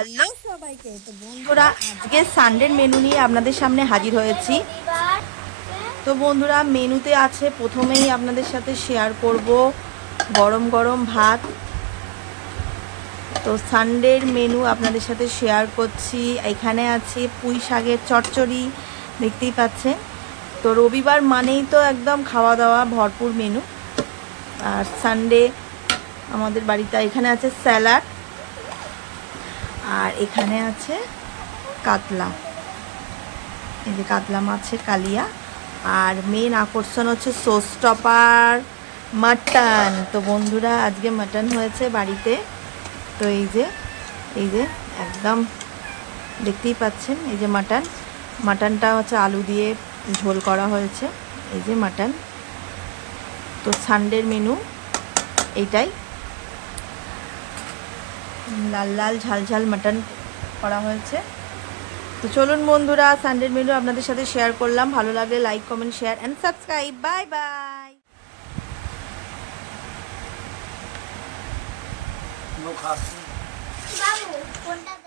Hello সবাইকে তো বন্ধুরা আজকে সানডের মেনু নিয়ে আপনাদের সামনে হাজির হয়েছি। তো বন্ধুরা মেনুতে আছে প্রথমেই আপনাদের সাথে শেয়ার করব গরম গরম ভাত। তো সানডের মেনু আপনাদের সাথে শেয়ার করছি। এখানে আছে পুঁই শাকের চচ্চড়ি দেখতেই পাচ্ছেন। তো রবিবার মানেই তো একদম খাওয়া দাওয়া ভরপুর মেনু আর সানডে আমাদের বাড়িতে এখানে আছে স্যালাড আর এখানে আছে কাতলা। এই যে কাতলা মাছের কালিয়া। আর মেন আকর্ষণ হচ্ছে সোস টপার মাটন তো বন্ধুরা, আজকে মাটন হয়েছে বাড়িতে। তো এই যে এই যে একদম দেখতেই পাচ্ছেন, এই যে মাটন মাটনটা হচ্ছে আলু দিয়ে ঝোল করা হয়েছে। এই যে মাটন তো সানডের মেনু এইটাই। লাল লাল ঝাল ঝাল মাটন করা হয়েছে। তো চলুন বন্ধুরা সানডের মেনু আপনাদের সাথে শেয়ার করলাম। ভালো লাগলে like comment share and subscribe bye bye কোনটা